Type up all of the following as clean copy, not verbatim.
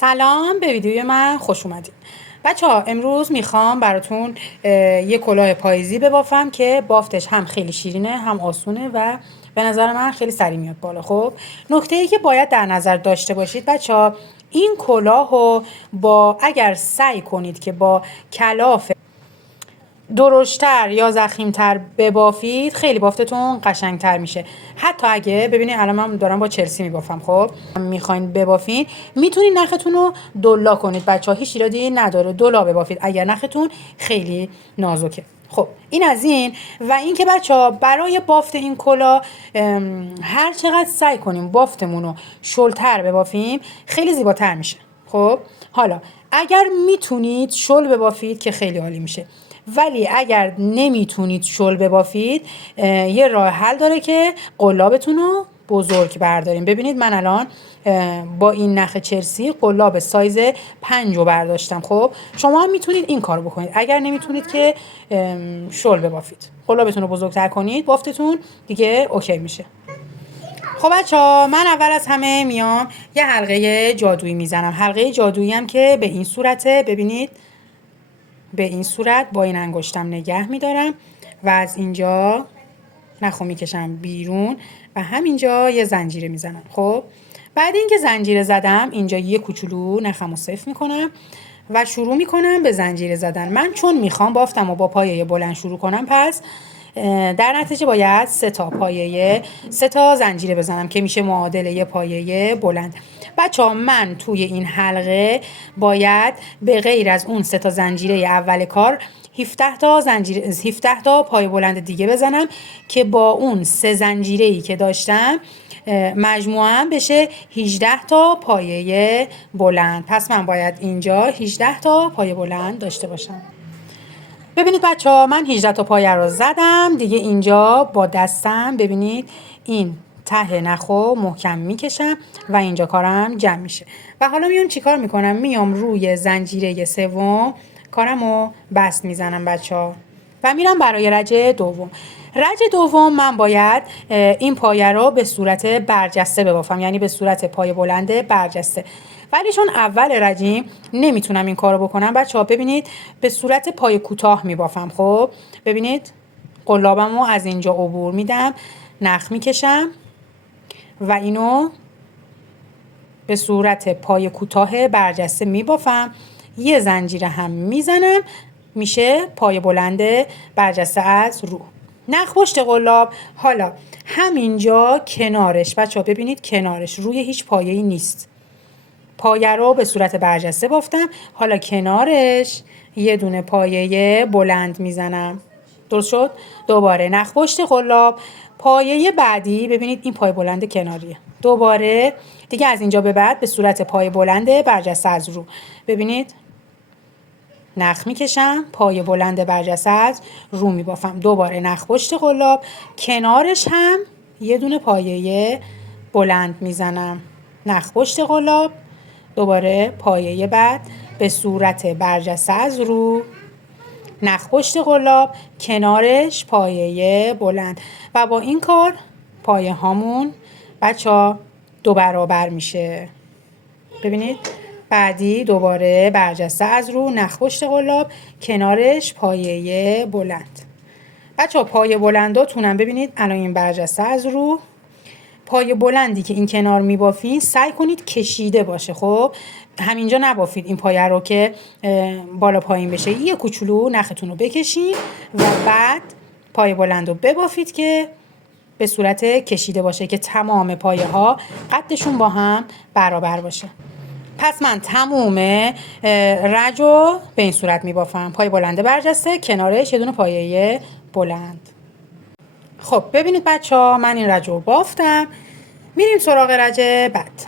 سلام، به ویدیوی من خوش اومدید. بچه ها امروز میخوام براتون یه کلاه پاییزی ببافم که بافتش هم خیلی شیرینه هم آسونه و به نظر من خیلی سریع میاد بالا. خب نکته ای که باید در نظر داشته باشید بچه ها، این کلاه رو اگر سعی کنید که با کلاف درشتر یا ضخیم‌تر ببافید خیلی بافتتون قشنگتر میشه. حتی اگه ببینید الان من دارم با چلسی میبافم، خب میخواین ببافین میتونید نختون رو دولا کنید بچه ها، هیچ ایرادی نداره دولا ببافید اگر نختون خیلی نازکه. خب این از این. و اینکه بچه ها برای بافت این کلاه هر چقدر سعی کنیم بافتمون رو شلتر ببافیم خیلی زیباتر میشه. خب حالا اگر میتونید شل ببافید که خیلی عالی میشه، ولی اگر نمیتونید شل ببافید یه راه حل داره که قلابتون رو بزرگ برداریم. ببینید من الان با این نخ چلسی قلاب سایز 5 رو برداشتم. خب شما هم میتونید این کار بکنید. اگر نمیتونید که شل ببافید، قلابتون رو بزرگتر کنید، بافتتون دیگه اوکی میشه. خب بچه ها، من اول از همه میام یه حلقه جادویی میزنم. حلقه جادویی هم که به این صورته، ببینید به این صورت با این انگشتم نگه میدارم و از اینجا نخو میکشم بیرون و همینجا یه زنجیره میزنم. خب بعد اینکه زنجیره زدم اینجا یه کوچولو نخمو صفر میکنم و شروع میکنم به زنجیره زدن. من چون میخوام بافتم و با پایه بلند شروع کنم، پس در نتیجه باید 3 تا زنجیره بزنم که میشه معادل یه پایه بلند. بچه ها من توی این حلقه باید به غیر از اون 3 تا زنجیره اول کار 17 تا پایه بلند دیگه بزنم که با اون 3 زنجیره‌ای که داشتم مجموعاً بشه 18 تا پایه بلند. پس من باید اینجا 18 تا پایه بلند داشته باشم. ببینید بچه ها، من 18 تا پایه رو زدم دیگه. اینجا با دستم ببینید این ته نخو محکم میکشم و اینجا کارم جمع میشه. و حالا میام چیکار میکنم؟ میام روی زنجیره سوم کارمو بست میزنم بچه ها و میرم برای رج دوم. رج دوم من باید این پایه رو به صورت برجسته ببافم، یعنی به صورت پایه بلند برجسته، ولی چون اول رجیم نمیتونم این کارو بکنم بچه ها. ببینید به صورت پایه کوتاه میبافم. خب ببینید قلابمو از اینجا عبور میدم، نخ میکشم و اینو به صورت پایه کوتاه برجسته میبافم، یه زنجیره هم میزنم، میشه پایه بلند برجسته از رو. نخ پشت قلاب. حالا همینجا کنارش بچه ها، ببینید کنارش روی هیچ پایه‌ای نیست، پایه رو به صورت برجسته بافتم. حالا کنارش یه دونه پایه بلند میزنم. درست شد؟ دوباره نخ پشت قلاب. پایه بعدی ببینید این پایه بلند کناریه. دوباره دیگه از اینجا به بعد به صورت پایه بلند برجسته از رو. ببینید نخ میکشم، پایه بلند برجسته از رو میبافم. دوباره نخ پشت قلاب. کنارش هم یه دونه پایه بلند میزنم، نخ پشت قلاب. دوباره پایه بعد به صورت برجسته از رو، نخ پشت قلاب، کنارش پایه بلند. و با این کار پایه هامون بچه ها 2 برابر میشه. ببینید بعدی دوباره برجسته از رو، نخ پشت قلاب، کنارش پایه بلند. بچه ها پایه بلنداتونم ببینید الان این برجسته از رو، پایه بلندی که این کنار میبافین سعی کنید کشیده باشه. خب همینجا نبافید این پایه رو که بالا پایین بشه، یه کوچولو نختون رو بکشید و بعد پایه بلند رو ببافید که به صورت کشیده باشه که تمام پایه ها قدشون با هم برابر باشه. پس من تموم رج رو به این صورت میبافم، پایه بلند برجسته، کنارش یه دونه پایه بلند. خب ببینید بچه ها، من این رج رو بافتم. میریم سراغ رج بعد.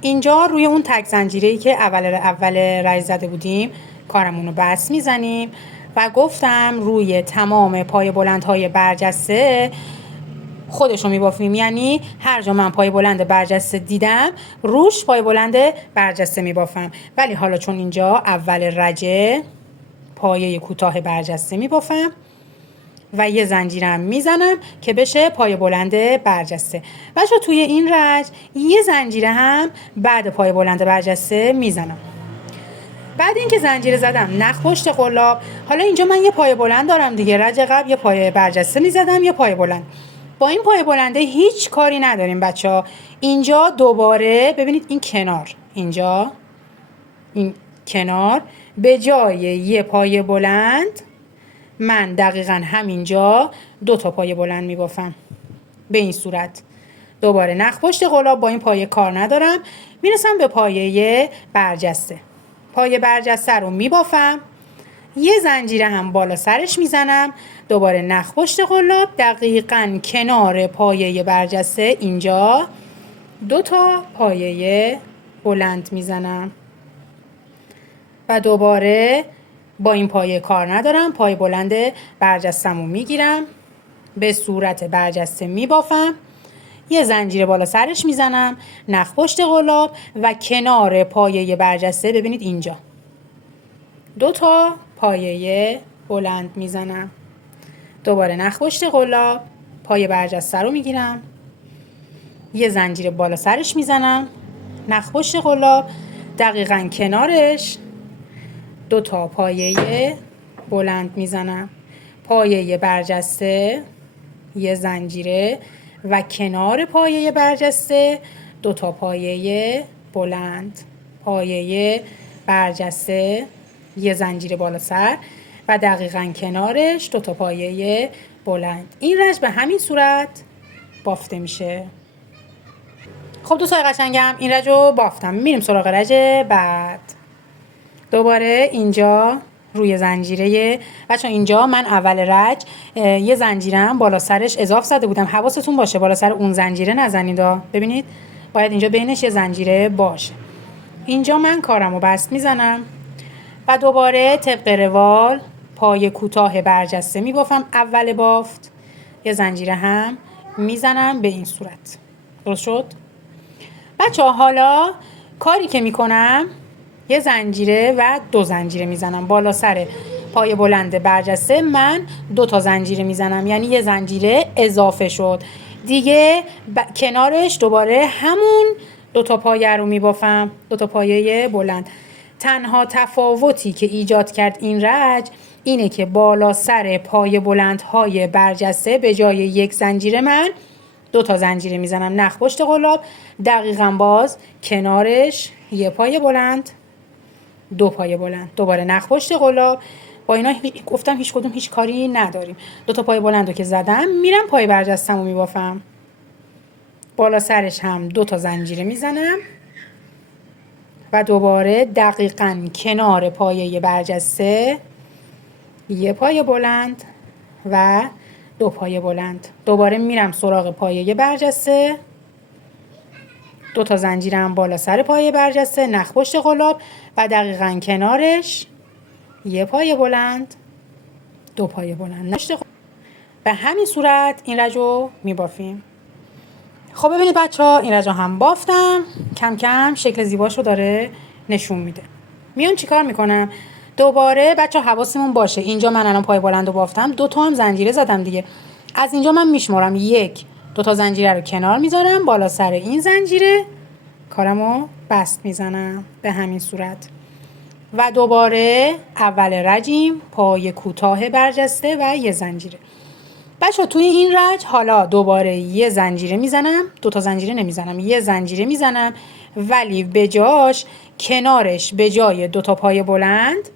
اینجا روی اون تک زنجیره‌ای که اول رج زده بودیم کارمون رو بس میزنیم و گفتم روی تمام پایه بلندهای برجسته خودش رو میبافیم، یعنی هر جا من پایه بلند برجسته دیدم روش پایه بلند برجسته میبافم. ولی حالا چون اینجا اول رجه پایه کوتاه برجسته میبافم و یه زنجیرم میزنم که بشه پای بلند برجسته. بچه توی این رج یه زنجیره هم بعد پای بلند برجسته میزنم. بعد اینکه زنجیره زدم نخ پشت قلاب، حالا اینجا من یه پای بلند دارم دیگه، رج قبل یه پای برجسته میزدم، یه پای بلند. با این پای بلنده هیچ کاری نداریم بچه ها. اینجا دوباره ببینید این کنار، اینجا این کنار به جای یه پای بلند من دقیقا همینجا 2 تا پای بلند میبافم. به این صورت دوباره نخ پشت قلاب، با این پایه کار ندارم، میرسم به پایه برجسته. پایه برجسته رو میبافم، یه زنجیره هم بالا سرش میزنم، دوباره نخ پشت قلاب، دقیقاً کنار پایه برجسته اینجا 2 تا پایه بلند میزنم و دوباره با این پایه کار ندارم، پای بلند برجسته‌مو میگیرم، به صورت برجسته میبافم، یه زنجیره بالا سرش میزنم، نخ پشت قلاب و کنار پایه برجسته ببینید اینجا 2 تا پایه بلند میزنم، دوباره نخ پشت قلاب، پایه برجسته رو میگیرم، یه زنجیره بالا سرش میزنم، نخ پشت قلاب، دقیقاً کنارش 2 تا پایه بلند میزنم، پایه برجسته، یه زنجیره و کنار پایه برجسته 2 تا پایه بلند، پایه برجسته، یه زنجیره بالا سر و دقیقاً کنارش 2 تا پایه بلند. این رج به همین صورت بافته میشه. خب دوستای قشنگم این رج رو بافتم، میریم سراغ رج بعد. دوباره اینجا روی زنجیره بچه، اینجا من اول رج یه زنجیرم بالا سرش اضافه زده بودم، حواستون باشه بالا سر اون زنجیره نزنید، ببینید باید اینجا بینش یه زنجیره باشه. اینجا من کارمو بست میزنم و دوباره طبق روال پای کوتاه برجسته میبافم اول بافت، یه زنجیره هم میزنم به این صورت. درست شد بچه ها؟ حالا کاری که میکنم یه زنجیره و 2 زنجیره میزنم بالا سر پای بلند برجسته، من 2 تا زنجیره میزنم، یعنی یه زنجیره اضافه شد دیگه، کنارش دوباره همون 2 تا پایه رو میبافم، 2 تا پایه بلند. تنها تفاوتی که ایجاد کرد این رج اینه که بالا سر پای بلندهای برجسته به جای یک زنجیره من 2 تا زنجیره میزنم، نخ پشت قلاب، دقیقاً باز کنارش یه پای بلند، 2 پای بلند، دوباره نخ پشت قلاب. با اینا گفتم هیچ کدوم هیچ کاری نداریم. 2 تا پای بلند رو که زدم میرم پای برجسته‌مو میبافم، بالا سرش هم 2 تا زنجیره میزنم و دوباره دقیقاً کنار پایه برجسته یه پای بلند و 2 پای بلند، دوباره میرم سراغ پایه برجسته، 2 تا زنجیرم بالا سر پایه برجسته، نخ پشت قلاب و دقیقاً کنارش یه پای بلند، 2 پای بلند. به همین صورت این رج رو میبافیم. خب ببینید بچه ها، این رج رو هم بافتم، کم کم شکل زیباش رو داره نشون میده. میان چیکار میکنم؟ دوباره بچه ها حواسمون باشه اینجا من الان پای بلند رو بافتم، 2 تا هم زنجیره زدم دیگه، از اینجا من میشمارم 1 2 تا زنجیره رو کنار میذارم، بالا سر این زنجیره کارمو بست میزنم به همین صورت و دوباره اول رجیم پای کوتاه برجسته و یه زنجیره. بچه توی این رج حالا دوباره یه زنجیره میزنم، 2 تا زنجیره نمیزنم، یه زنجیره میزنم، ولی به جاش کنارش به جای 2 تا پای بلند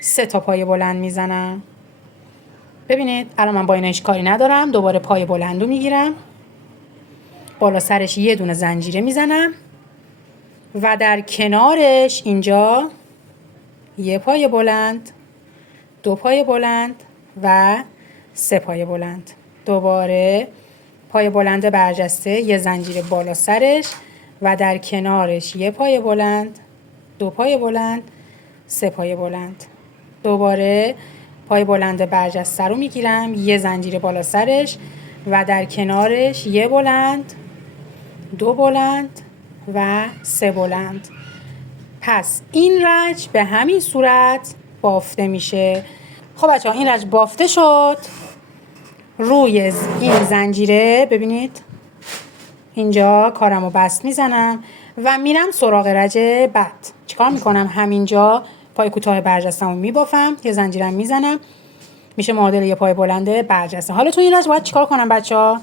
3 تا پای بلند میزنم. ببینید الان من با اینا هیچ کاری ندارم، دوباره پای بلند رو میگیرم، بالا سرش یه دونه زنجیره میزنم و در کنارش اینجا یه پای بلند، 2 پای بلند و 3 پای بلند، دوباره پای بلند برجسته، یه زنجیره بالا سرش و در کنارش یه پای بلند، 2 پای بلند، 3 پای بلند، دوباره پای بلند برجسته رو میگیرم، یه زنجیره بالا سرش و در کنارش یه بلند، 2 بلند و 3 بلند. پس این رج به همین صورت بافته میشه. خب بچه ها این رج بافته شد. روی این زنجیره ببینید اینجا کارمو بست میزنم و میرم سراغ رج بعد. چیکار میکنم؟ همینجا پای کوتاه برجسته‌مو میبافم، یه زنجیرم میزنم، میشه معادل یه پای بلند برجسته. حالا تو این رج باید چیکار کنم بچه‌ها؟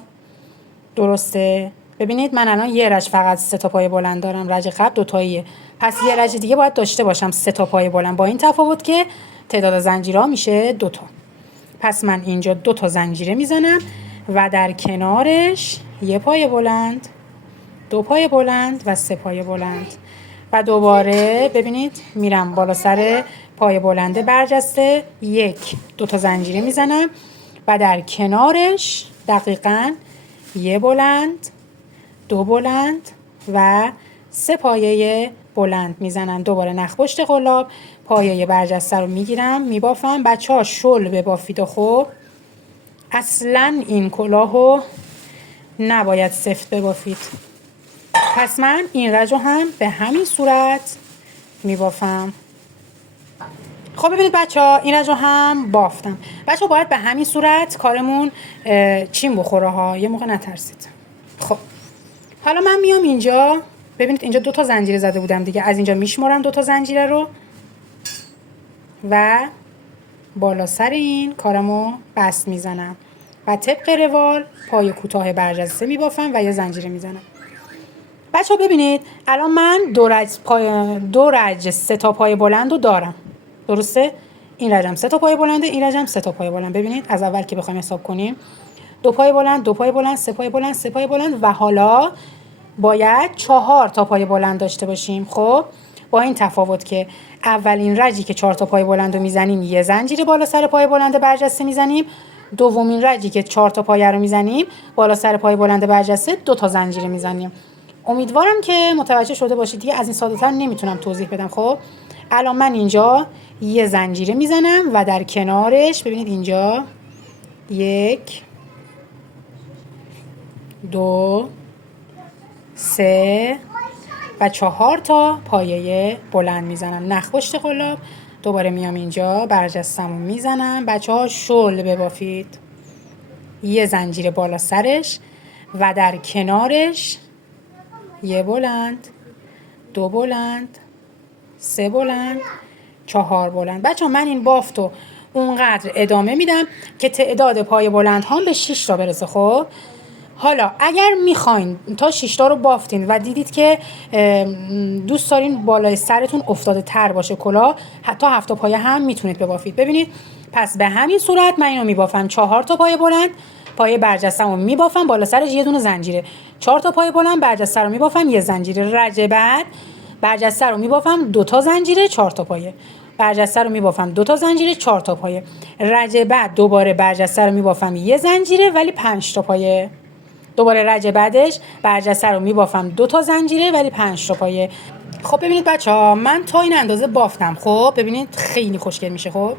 درسته؟ ببینید من الان یه رج فقط 3 تا پای بلند دارم، رج قبل 2 تاییه، پس یه رج دیگه باید داشته باشم 3 تا پای بلند، با این تفاوت که تعداد زنجیرها میشه 2 تا. پس من اینجا 2 تا زنجیره میزنم و در کنارش یه پای بلند، 2 پای بلند و 3 پای بلند و دوباره ببینید میرم بالا سر پای بلند برجسته، 1 2 تا زنجیره میزنم و در کنارش دقیقاً یه بلند، 2 بلند و 3 پایه بلند میزنم. دوباره نخپشت قلاب، پایه برجسته رو میگیرم میبافم. بچه ها شل ببافید و خب اصلا این کلاهو نباید سفت ببافید. پس من این رجو هم به همین صورت میبافم. خب ببینید بچه ها این رجو هم بافتم. بچه ها باید به همین صورت کارمون چین بخوره ها، یه موقع نترسید. خب حالا من میام اینجا، ببینید اینجا 2 تا زنجیره زده بودم دیگه، از اینجا میشمارم 2 تا زنجیره رو و بالا سر این کارمو بست میزنم و طبق روال پای کوتاه برجسته میبافم و یه زنجیره میزنم. بچه ها ببینید الان من دو رج 3 تا پای بلند رو دارم، درسته؟ این رجم 3 تا پای بلنده، این رجم 3 تا پای بلند. ببینید از اول که بخوایم حساب کنیم 2 پای بلند، 2 پای بلند، 3 پای بلند، 3 پای بلند و حالا باید 4 تا پای بلند داشته باشیم. خب با این تفاوت که اولین رجی که 4 تا پای بلند رو میزنیم یه زنجیره بالا سر پای بلند برجسته میزنیم، دومین رجی که 4 تا پایه رو میزنیم بالا سر پای بلند برجسته 2 تا زنجیره میزنیم. امیدوارم که متوجه شده باشید دیگه، از این ساده‌تر نمیتونم توضیح بدم. خب الان من اینجا یه زنجیره میزنم و در کنارش ببینید اینجا 1 2 3 و 4 تا پایه بلند میزنم. نخپشت قلاب، دوباره میام اینجا برجسته‌مو میزنم. بچه ها شل ببافید، یه زنجیره بالا سرش و در کنارش یه بلند، 2 بلند، 3 بلند، 4 بلند. بچه ها من این بافتو اونقدر ادامه میدم که تعداد پای بلند هم به 6 تا برسه. خب حالا اگر میخواین تا 6 تا رو بافتین و دیدید که دوست دارین بالای سرتون افتاده تر باشه کلاه، حتی 7 تا پایه هم میتونید ببافید. ببینید پس به همین صورت من اینو میبافم 4 تا پایه بلند، پایه برجسته‌مو میبافم بالا سرش یه دونه زنجیره، 4 تا پایه بلند برجسته رو میبافم یه زنجیره، رج بعد برجسته رو میبافم 2 تا زنجیره 4 تا پایه، برجسته رو میبافم 2 تا زنجیره 4 تا پایه، رج بعد دوباره برجسته رو میبافم یه زنجیره ولی 5 تا پایه، دوباره رج بعدش برجسته رو میبافم 2 تا زنجیره ولی 5 تا پایه. خب ببینید بچه ها من تا این اندازه بافتم. خب ببینید خیلی خوشگل میشه. خب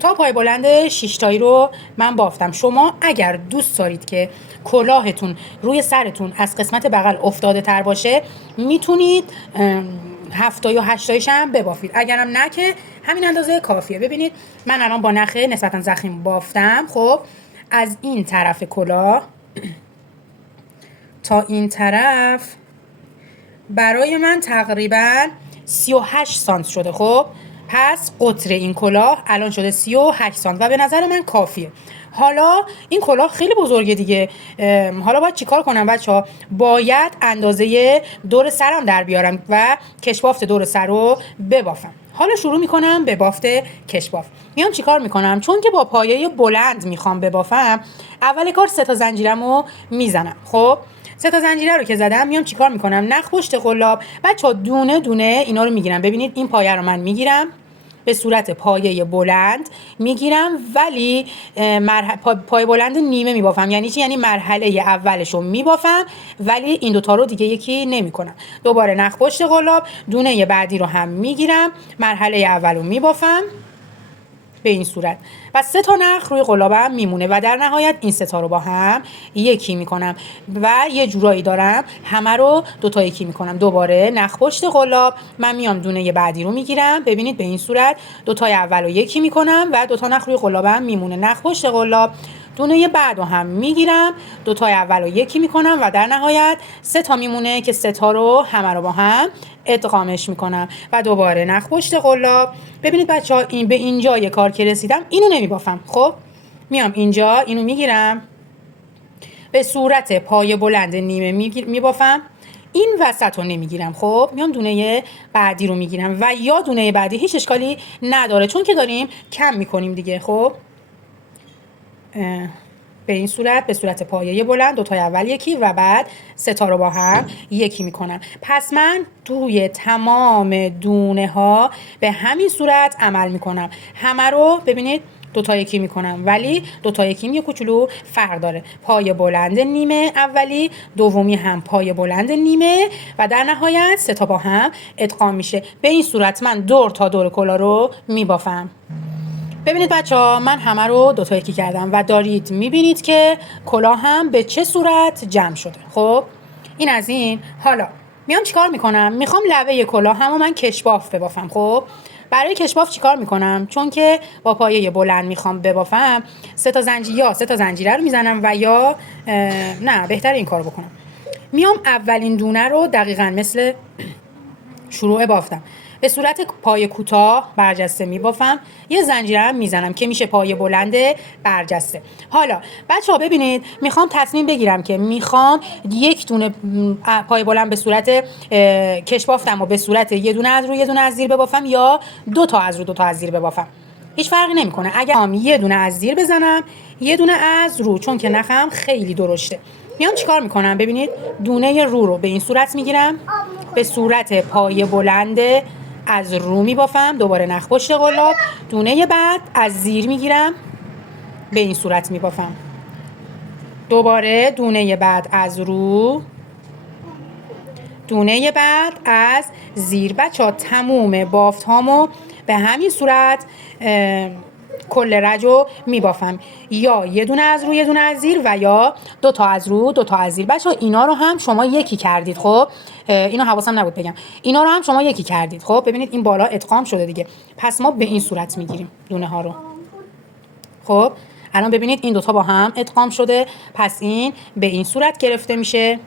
تا پای بلند 6 تایی رو من بافتم. شما اگر دوست دارید که کلاهتون روی سرتون از قسمت بغل افتاده تر باشه میتونید 7 تا یا 8 تایش هم ببافید، اگرم نه که همین اندازه کافیه. ببینید من الان با نخه نسبتا ضخیم بافتم. خب از این طرف کلاه تا این طرف برای من تقریبا 38 سانت شده. خب پس قطر این کلاه الان شده 38 سانت و به نظر من کافیه. حالا این کلاه خیلی بزرگه دیگه، حالا باید چیکار کنم بچه ها؟ باید اندازه دور سرم در بیارم و کشبافت دور سر رو ببافم. حالا شروع میکنم به بافت کشباف. میام چیکار میکنم؟ چون که با پایه بلند میخوام ببافم، اول کار 3 تا زنجیرمو میزنم. خب 3 تا زنجیره رو که زدم میام چیکار میکنم؟ نخ پشت قلاب بچه‌ها دونه دونه اینا رو میگیرم. ببینید این پایه رو من میگیرم به صورت پایه بلند میگیرم، ولی پایه بلند نیمه میبافم. یعنی چی؟ یعنی مرحله اولش رو میبافم ولی این دوتا رو دیگه یکی نمیکنم. دوباره نخ پشت قلاب دونه بعدی رو هم میگیرم، مرحله اول رو میبافم به این صورت و 3 تا نخ روی قلابم میمونه و در نهایت این 3 تا رو با هم یکی میکنم و یه جورایی دارم همه رو 2 تا یکی میکنم. دوباره نخ پشت قلاب من میام دونه بعدی رو میگیرم، ببینید به این صورت 2 تای اول رو یکی میکنم و 2 تا نخ روی قلابم میمونه. نخ پشت قلاب دونه بعد رو هم میگیرم، 2 تای اول رو یکی میکنم و در نهایت 3 تا میمونه که 3 تا رو همه رو با هم ادغامش میکنم و دوباره نخ پشت قلاب. ببینید بچه ها این به اینجای کار که رسیدم اینو نمیبافم. خب میام اینجا اینو میگیرم به صورت پای بلند نیمه میبافم، این وسط رو نمیگیرم. خب میام دونه بعدی رو میگیرم و یا دونه بعدی هیچ اشکالی نداره چون که داریم کم میکنیم دیگه. خب به این صورت به صورت پایه بلند 2 تای اول یکی و بعد 3 تا رو با هم یکی میکنم. پس من توی تمام دونه ها به همین صورت عمل میکنم. همه رو ببینید 2 تا یکی میکنم ولی 2 تا یکی یه کوچولو فرق داره. پای بلند نیمه اولی، دومی هم پای بلند نیمه و در نهایت 3 تا با هم ادغام میشه. به این صورت من دور تا دور کلا رو میبافم. ببینید بچه ها من همه رو 2 تا یکی کردم و دارید میبینید که کلاه هم به چه صورت جمع شده. خب این از این. حالا میام چیکار میکنم؟ میخوام لبه کلاه همو من کشباف ببافم. خب برای کشباف چیکار میکنم؟ چون که با پایه بلند میخوام ببافم 3 تا زنجیره رو میزنم و یا نه بهتر این کارو بکنم. میام اولین دونه رو دقیقاً مثل شروع بافتم به صورت پای کوتاه برجسته میبافم، یه زنجیره هم میزنم که میشه پای بلند برجسته. حالا بچه ها ببینید میخوام تصمیم بگیرم که میخوام یک دونه پای بلند به صورت کش بافتم و به صورت یه دونه از رو یه دونه از زیر ببافم یا 2 تا از رو 2 تا از زیر ببافم. هیچ فرقی نمیکنه. اگر هم یه دونه از زیر بزنم یه دونه از رو، چون که نخم خیلی درشته. میام چیکار میکنم؟ ببینید دونه رو به این صورت میگیرم، به صورت پای بلند از رو میبافم، دوباره نخ پشت قلاب، دونه بعد از زیر میگیرم به این صورت میبافم، دوباره دونه بعد از رو، دونه بعد از زیر. بچه ها تموم بافت هامو به همین صورت کل رجو میبافم، یا یه دونه از رو یه دونه از زیر و یا 2 تا از رو 2 تا از زیر. بچه ها اینا رو هم شما یکی کردید. خب اینو حواسم نبود بگم، اینا رو هم شما یکی کردید. خب ببینید این بالا ادغام شده دیگه، پس ما به این صورت میگیریم دونه ها رو. خب الان ببینید این 2 تا با هم ادغام شده، پس این به این صورت گرفته میشه،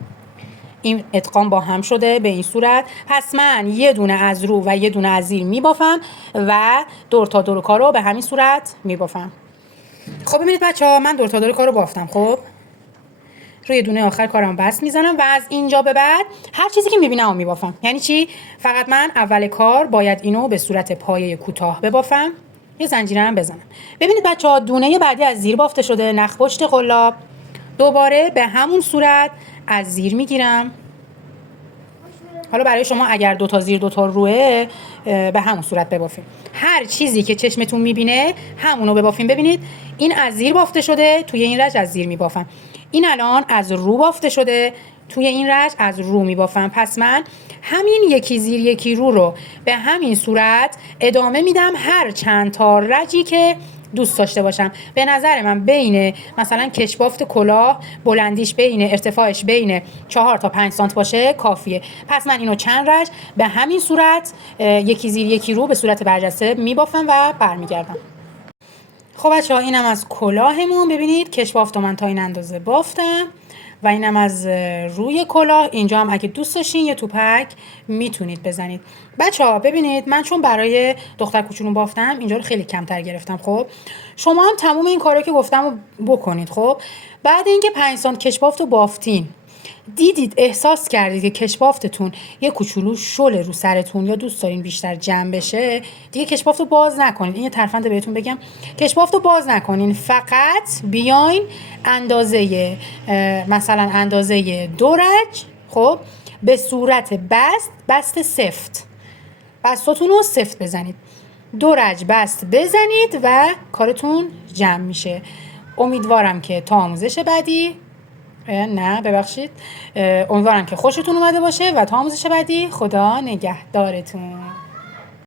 این ادغام با هم شده به این صورت. پس من یه دونه از رو و یه دونه از زیر میبافم و دور تا دور کارو به همین صورت میبافم. خب ببینید بچه ها من دور تا دور کارو بافتم. خب روی دونه آخر کارم بست میزنم و از اینجا به بعد هر چیزی که میبینم میبافم. یعنی چی؟ فقط من اول کار باید اینو به صورت پایه کوتاه ببافم، یه زنجیره هم بزنم. ببینید بچه ها دونه بعدی از زیر بافته شده، نخ پشت قلاب، دوباره به همون صورت از زیر میگیرم. حالا برای شما اگر 2 تا زیر 2 تا روه به همون صورت ببافیم، هر چیزی که چشمتون میبینه همونو ببافیم. ببینید این از زیر بافته شده، توی این رج از زیر میبافم، این الان از رو بافته شده، توی این رج از رو میبافم. پس من همین یکی زیر یکی رو به همین صورت ادامه میدم هر چند تا رجی که دوست داشته باشم. به نظر من بین مثلا کشبافت کلاه بلندیش بین ارتفاعش بین 4 تا 5 سانت باشه کافیه. پس من اینو چند رج به همین صورت یکی زیر یکی رو به صورت برجسته میبافم و برمیگردم. خب بچه‌ها اینم از کلاهمون. ببینید کشبافت من تا این اندازه بافتم و اینم از روی کلاه. اینجا هم اگه دوست داشتین یه توپک میتونید بزنید. بچه‌ها ببینید من چون برای دختر کوچولو بافتم اینجا رو خیلی کمتر گرفتم. خب شما هم تمام این کارا که گفتم رو بکنید. خب بعد اینکه 5 سانت کشبافت رو بافتین، دیدید احساس کردید که کشبافتتون یه کوچولو شل رو سرتون یا دوست دارین بیشتر جمع بشه، دیگه کشبافت رو باز نکنید. این یه ترفند بهتون بگم، کشبافت رو باز نکنین، فقط بیاین اندازه مثلا اندازه 2 رج خب به صورت بست سفت، بستاتون رو سفت بزنید، 2 رج بست بزنید و کارتون جمع میشه. امیدوارم که تا آموزش بعدی امیدوارم که خوشتون اومده باشه و تا آموزش بعدی خدا نگهدارتون.